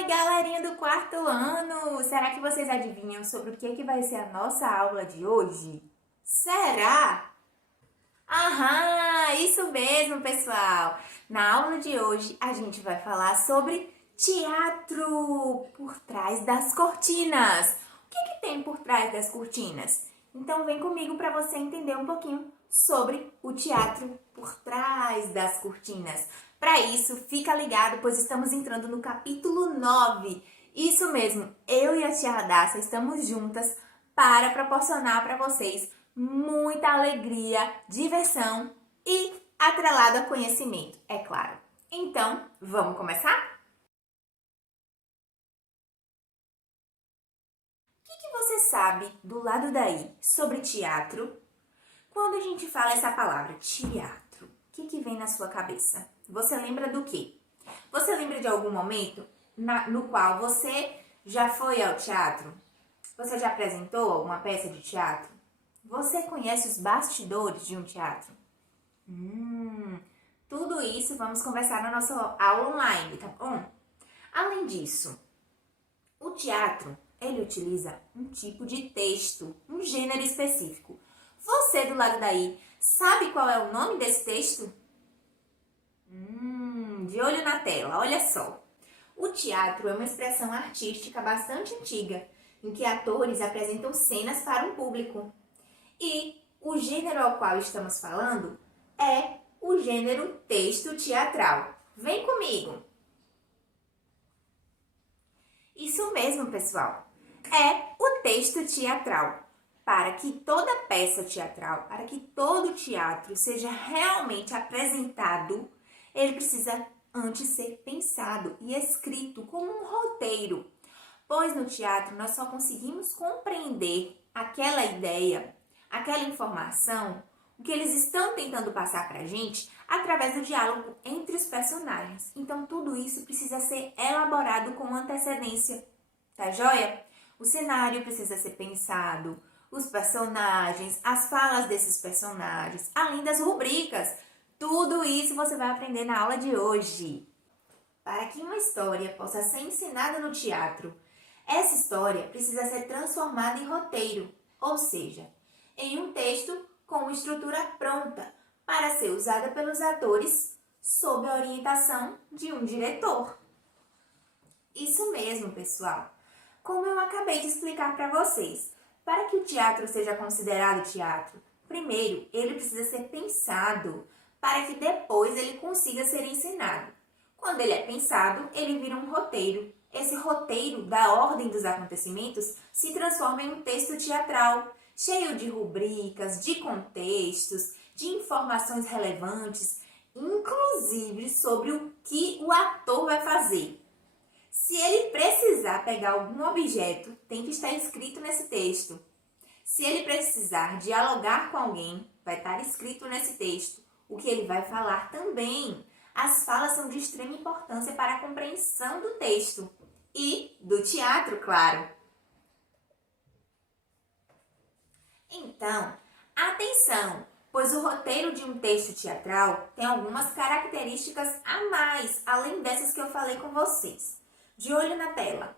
Oi, galerinha do quarto ano! Será que vocês adivinham sobre o que vai ser a nossa aula de hoje? Será? Aham, isso mesmo, pessoal! Na aula de hoje a gente vai falar sobre teatro por trás das cortinas. O que tem por trás das cortinas? Então vem comigo para você entender um pouquinho sobre o teatro por trás das cortinas. Para isso, fica ligado, pois estamos entrando no capítulo 9. Isso mesmo, eu e a tia Radassa estamos juntas para proporcionar para vocês muita alegria, diversão e atrelado a conhecimento, é claro. Então, vamos começar? O que você sabe do lado daí sobre teatro? Quando a gente fala essa palavra, teatro, o que vem na sua cabeça? Você lembra do quê? Você lembra de algum momento no qual você já foi ao teatro? Você já apresentou alguma peça de teatro? Você conhece os bastidores de um teatro? Tudo isso vamos conversar na nossa aula online, tá bom? Além disso, o teatro, ele utiliza um tipo de texto, um gênero específico. Você do lado daí, sabe qual é o nome desse texto? De olho na tela, olha só. O teatro é uma expressão artística bastante antiga, em que atores apresentam cenas para um público. E o gênero ao qual estamos falando é o gênero texto teatral. Vem comigo! Isso mesmo, pessoal. É o texto teatral. Para que toda peça teatral, para que todo teatro seja realmente apresentado, ele precisa antes ser pensado e escrito como um roteiro. Pois no teatro nós só conseguimos compreender aquela ideia, aquela informação, o que eles estão tentando passar para a gente através do diálogo entre os personagens. Então tudo isso precisa ser elaborado com antecedência, tá joia? O cenário precisa ser pensado, os personagens, as falas desses personagens, além das rubricas. Tudo isso você vai aprender na aula de hoje. Para que uma história possa ser ensinada no teatro, essa história precisa ser transformada em roteiro, ou seja, em um texto com uma estrutura pronta para ser usada pelos atores sob a orientação de um diretor. Isso mesmo, pessoal. Como eu acabei de explicar para vocês, para que o teatro seja considerado teatro, primeiro ele precisa ser pensado para que depois ele consiga ser ensinado. Quando ele é pensado, ele vira um roteiro. Esse roteiro da ordem dos acontecimentos se transforma em um texto teatral, cheio de rubricas, de contextos, de informações relevantes, inclusive sobre o que o ator vai fazer. Se ele precisar pegar algum objeto, tem que estar escrito nesse texto. Se ele precisar dialogar com alguém, vai estar escrito nesse texto o que ele vai falar também. As falas são de extrema importância para a compreensão do texto e do teatro, claro. Então, atenção, pois o roteiro de um texto teatral tem algumas características a mais, além dessas que eu falei com vocês. De olho na tela.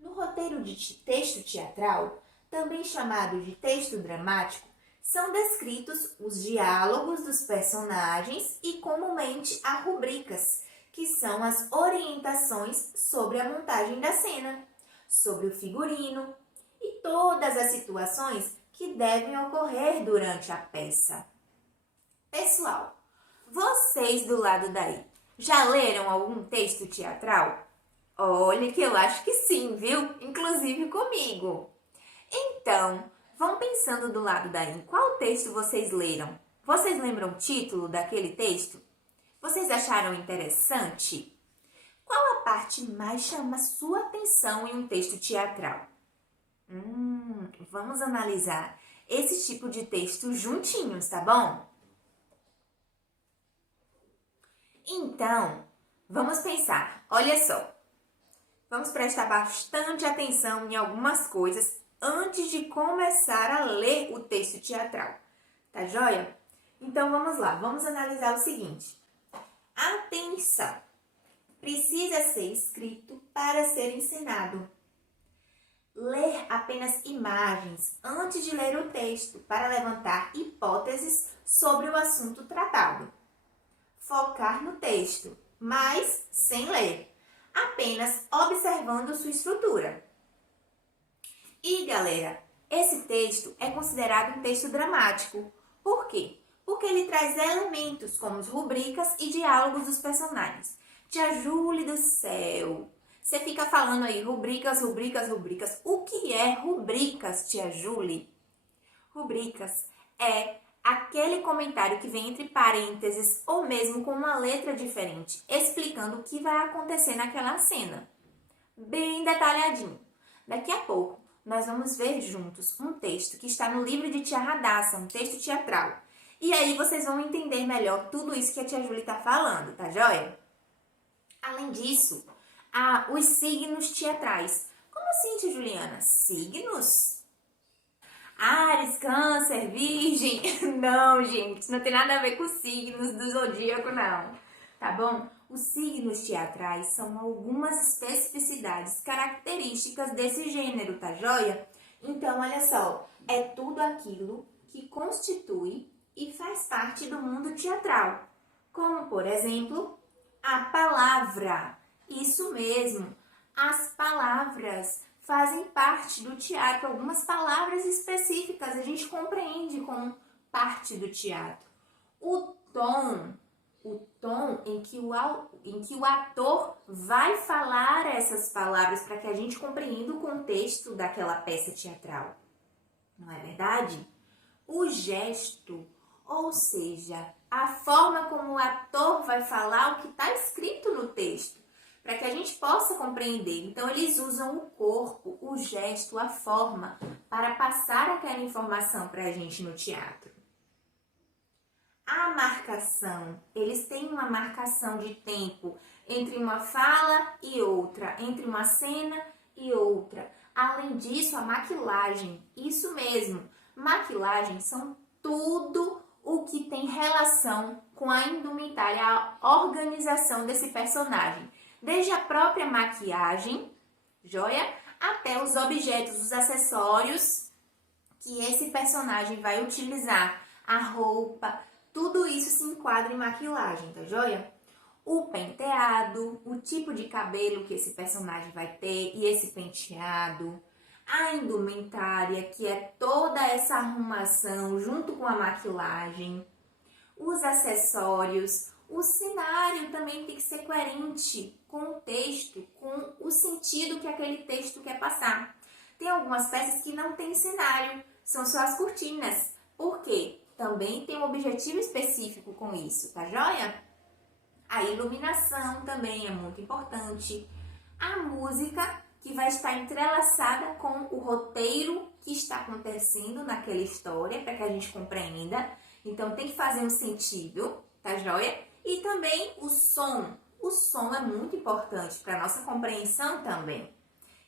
No roteiro de texto teatral, também chamado de texto dramático, são descritos os diálogos dos personagens e comumente há rubricas, que são as orientações sobre a montagem da cena, sobre o figurino e todas as situações que devem ocorrer durante a peça. Pessoal, vocês do lado daí já leram algum texto teatral? Olha que eu acho que sim, viu? Inclusive comigo. Então, vão pensando do lado daí, qual texto vocês leram? Vocês lembram o título daquele texto? Vocês acharam interessante? Qual a parte mais chama sua atenção em um texto teatral? Vamos analisar esse tipo de texto juntinhos, tá bom? Então, vamos pensar. Olha só. Vamos prestar bastante atenção em algumas coisas antes de começar a ler o texto teatral. Tá joia? Então vamos lá, vamos analisar o seguinte. Atenção! precisa ser escrito para ser ensinado. Ler apenas imagens antes de ler o texto para levantar hipóteses sobre o assunto tratado. Focar no texto, mas sem ler, apenas observando sua estrutura. E, galera, esse texto é considerado um texto dramático. Por quê? Porque ele traz elementos como as rubricas e diálogos dos personagens. Tia Júlia do céu! Você fica falando aí rubricas, rubricas, rubricas. O que é rubricas, tia Júlia? Rubricas é aquele comentário que vem entre parênteses ou mesmo com uma letra diferente, explicando o que vai acontecer naquela cena. Bem detalhadinho. Daqui a pouco, nós vamos ver juntos um texto que está no livro de Tia Radassa, um texto teatral. E aí vocês vão entender melhor tudo isso que a tia Júlia está falando, tá joia? Além disso, há os signos teatrais. Como assim, tia Juliana? Signos? Áries, Câncer, Virgem? Não, gente, não tem nada a ver com os signos do zodíaco, não. Tá bom? Os signos teatrais são algumas especificidades características desse gênero, tá joia? Então, olha só, é tudo aquilo que constitui e faz parte do mundo teatral. Como, por exemplo, a palavra. Isso mesmo, as palavras fazem parte do teatro. Algumas palavras específicas a gente compreende como parte do teatro. O tom em que o ator vai falar essas palavras para que a gente compreenda o contexto daquela peça teatral. Não é verdade? O gesto, ou seja, a forma como o ator vai falar o que está escrito no texto, para que a gente possa compreender. Então, eles usam o corpo, o gesto, a forma, para passar aquela informação para a gente no teatro. A marcação, eles têm uma marcação de tempo entre uma fala e outra, entre uma cena e outra. Além disso, a maquilagem, isso mesmo, maquilagem são tudo o que tem relação com a indumentária, a organização desse personagem. Desde a própria maquiagem, joia, até os objetos, os acessórios que esse personagem vai utilizar, a roupa, tudo isso se enquadra em maquilagem, tá joia? O penteado, o tipo de cabelo que esse personagem vai ter e esse penteado, a indumentária, que é toda essa arrumação junto com a maquilagem, os acessórios, o cenário também tem que ser coerente com o texto, com o sentido que aquele texto quer passar. Tem algumas peças que não tem cenário, são só as cortinas. Por quê? Também tem um objetivo específico com isso, tá joia? A iluminação também é muito importante. A música, que vai estar entrelaçada com o roteiro que está acontecendo naquela história, para que a gente compreenda. Então, tem que fazer um sentido, tá joia? E também o som. O som é muito importante para a nossa compreensão também.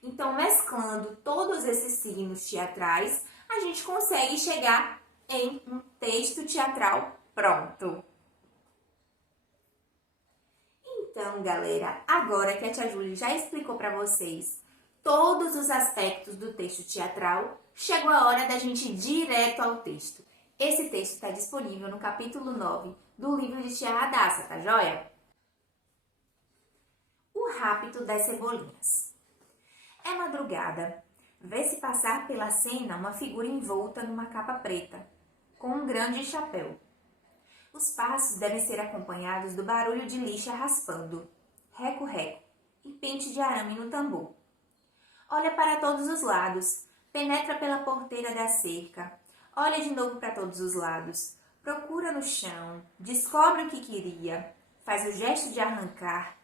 Então, mesclando todos esses signos teatrais, a gente consegue chegar em um texto teatral pronto. Então, galera, agora que a tia Júlia já explicou para vocês todos os aspectos do texto teatral, chegou a hora da gente ir direto ao texto. Esse texto está disponível no capítulo 9 do livro de Tia Radassa, tá joia? O Rapto das Cebolinhas. É madrugada. Vê-se passar pela cena uma figura envolta numa capa preta, com um grande chapéu. Os passos devem ser acompanhados do barulho de lixa raspando, reco-reco, e pente de arame no tambor. Olha para todos os lados, penetra pela porteira da cerca, olha de novo para todos os lados, procura no chão, descobre o que queria, faz o gesto de arrancar,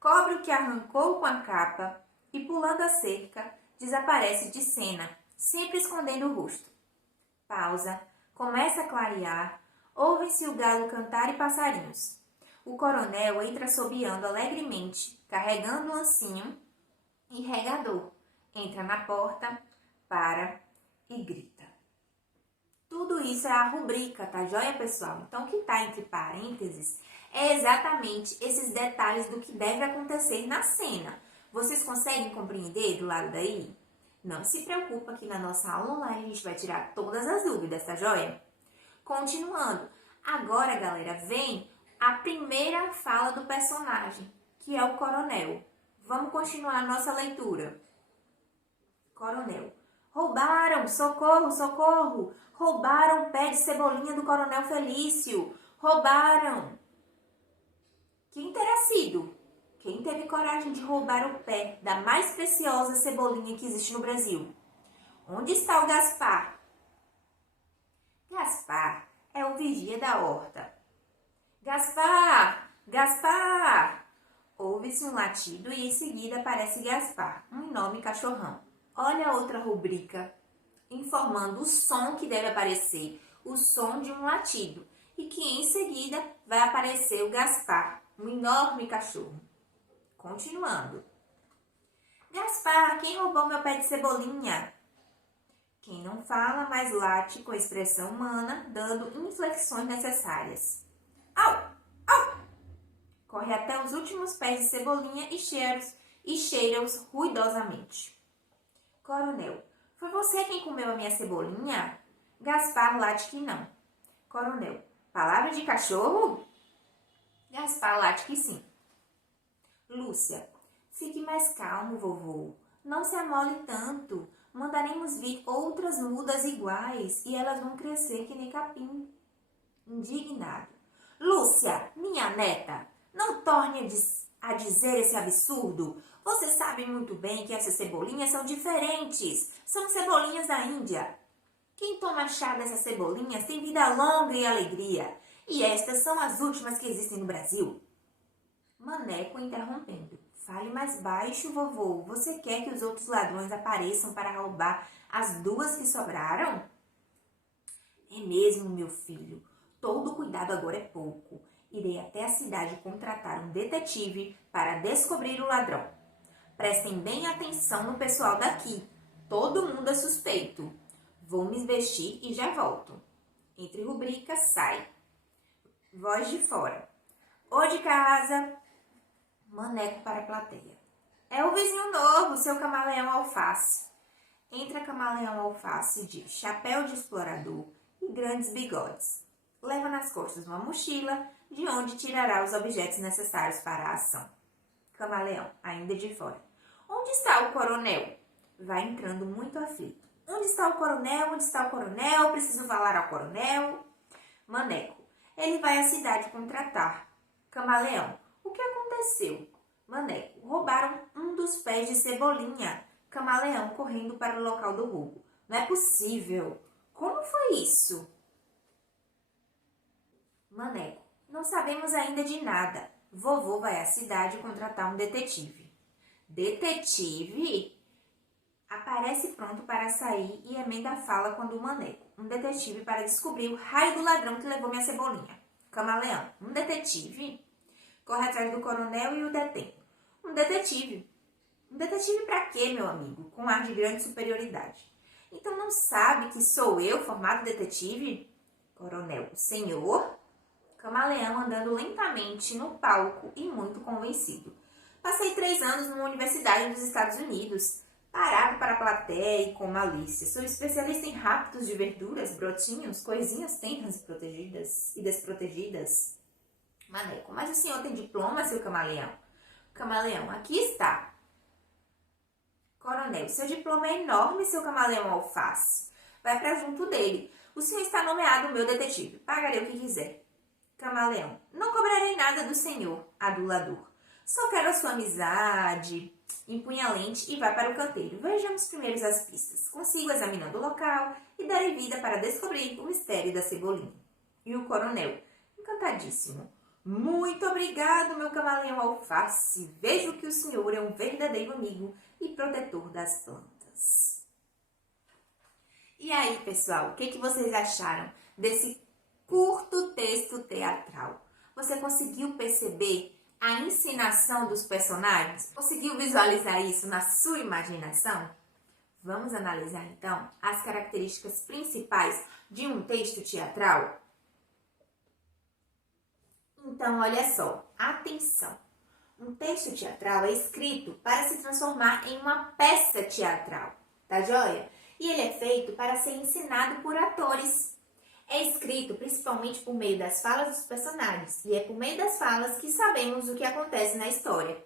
cobre o que arrancou com a capa e, pulando a cerca, desaparece de cena, sempre escondendo o rosto. Pausa, começa a clarear, ouve-se o galo cantar e passarinhos. O coronel entra assobiando alegremente, carregando um ancinho e regador. Entra na porta, para e grita. Tudo Tudo isso é a rubrica, tá joia, pessoal? Então, o que tá entre parênteses é exatamente esses detalhes do que deve acontecer na cena. Vocês conseguem compreender do lado daí? Não se preocupa que na nossa aula online a gente vai tirar todas as dúvidas, tá joia? Continuando. Agora, galera, vem a primeira fala do personagem, que é o coronel. Vamos continuar a nossa leitura. Coronel. Roubaram! Socorro, socorro! Roubaram o pé de cebolinha do coronel Felício! Roubaram! Quem terá sido? Quem teve coragem de roubar o pé da mais preciosa cebolinha que existe no Brasil? Onde está o Gaspar? Gaspar é o vigia da horta. Gaspar! Gaspar! Ouve-se um latido e em seguida aparece Gaspar, um enorme cachorrão. Olha a outra rubrica, informando o som que deve aparecer, o som de um latido, e que em seguida vai aparecer o Gaspar, um enorme cachorro. Continuando. Gaspar, quem roubou meu pé de cebolinha? Quem não fala, mas late com expressão humana, dando inflexões necessárias. Au! Au! Corre até os últimos pés de cebolinha e cheira-os ruidosamente. Coronel, foi você quem comeu a minha cebolinha? Gaspar late que não. Coronel, palavra de cachorro? Gaspar late que sim. Lúcia, fique mais calmo, vovô. Não se amole tanto. Mandaremos vir outras mudas iguais e elas vão crescer que nem capim. Indignado. Lúcia, minha neta, não torne a dizer esse absurdo. Você sabe muito bem que essas cebolinhas são diferentes. São cebolinhas da Índia. Quem toma chá dessas cebolinhas tem vida longa e alegria. E estas são as últimas que existem no Brasil. Maneco interrompendo. Fale mais baixo, vovô. Você quer que os outros ladrões apareçam para roubar as duas que sobraram? É mesmo, meu filho. Todo cuidado agora é pouco. Irei até a cidade contratar um detetive para descobrir o ladrão. Prestem bem atenção no pessoal daqui. Todo mundo é suspeito. Vou me vestir e já volto. Entre rubricas, sai. Voz de fora. Ô de casa. Maneco para a plateia. É o vizinho novo, seu camaleão alface. Entra camaleão alface de chapéu de explorador e grandes bigodes. Leva nas costas uma mochila, de onde tirará os objetos necessários para a ação. Camaleão, ainda de fora. Onde está o coronel? Vai entrando muito aflito. Onde está o coronel? Onde está o coronel? Preciso falar ao coronel. Maneco, ele vai à cidade contratar. Camaleão, o que aconteceu? Maneco, roubaram um dos pés de cebolinha. Camaleão correndo para o local do roubo. Não é possível. Como foi isso? Maneco, não sabemos ainda de nada. Vovô vai à cidade contratar um detetive. Detetive? Aparece pronto para sair e emenda a fala quando o Maneco, um detetive para descobrir o raio do ladrão que levou minha cebolinha. Camaleão, um detetive? Corre atrás do coronel e o detém. Um detetive. Um detetive para quê, meu amigo? Com ar de grande superioridade. Então não sabe que sou eu, formado detetive? Coronel, o senhor? Camaleão andando lentamente no palco e muito convencido. Passei 3 anos numa universidade dos Estados Unidos. Parado para a plateia e com malícia. Sou especialista em raptos de verduras, brotinhos, coisinhas tenras e protegidas e desprotegidas. Maneco, mas o senhor tem diploma, seu camaleão? Camaleão, aqui está. Coronel, seu diploma é enorme, seu camaleão alface. Vai para junto dele. O senhor está nomeado meu detetive. Pagarei o que quiser. Camaleão, não cobrarei nada do senhor, adulador. Só quero a sua amizade. Empunha a lente e vai para o canteiro. Vejamos primeiro as pistas. Consigo examinando o local e darei vida para descobrir o mistério da cebolinha. E o coronel, encantadíssimo. Muito obrigado, meu camaleão alface. Vejo que o senhor é um verdadeiro amigo e protetor das plantas. E aí, pessoal, o que vocês acharam desse curto texto teatral? Você conseguiu perceber a encenação dos personagens? Conseguiu visualizar isso na sua imaginação? Vamos analisar então as características principais de um texto teatral? Então, olha só, atenção! Um texto teatral é escrito para se transformar em uma peça teatral, tá joia? E ele é feito para ser ensinado por atores. É escrito principalmente por meio das falas dos personagens, e é por meio das falas que sabemos o que acontece na história.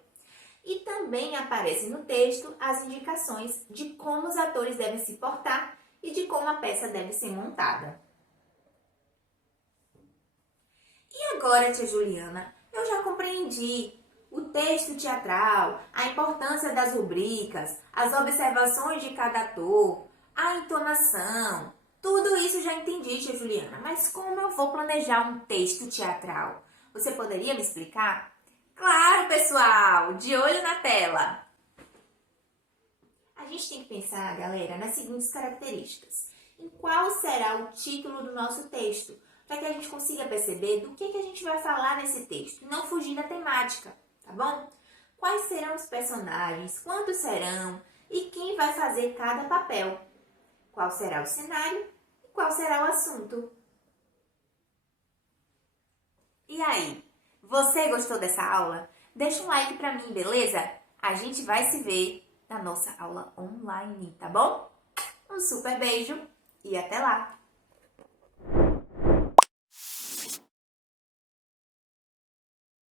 E também aparecem no texto as indicações de como os atores devem se portar e de como a peça deve ser montada. E agora, tia Juliana, eu já compreendi o texto teatral, a importância das rubricas, as observações de cada ator, a entonação. Tudo isso já entendi, tia Juliana, mas como eu vou planejar um texto teatral? Você poderia me explicar? Claro, pessoal! De olho na tela! A gente tem que pensar, galera, nas seguintes características. Em qual será o título do nosso texto? Para que a gente consiga perceber do que a gente vai falar nesse texto, e não fugir da temática, tá bom? Quais serão os personagens, quantos serão e quem vai fazer cada papel? Qual será o cenário e qual será o assunto? E aí, você gostou dessa aula? Deixa um like pra mim, beleza? A gente vai se ver na nossa aula online, tá bom? Um super beijo e até lá!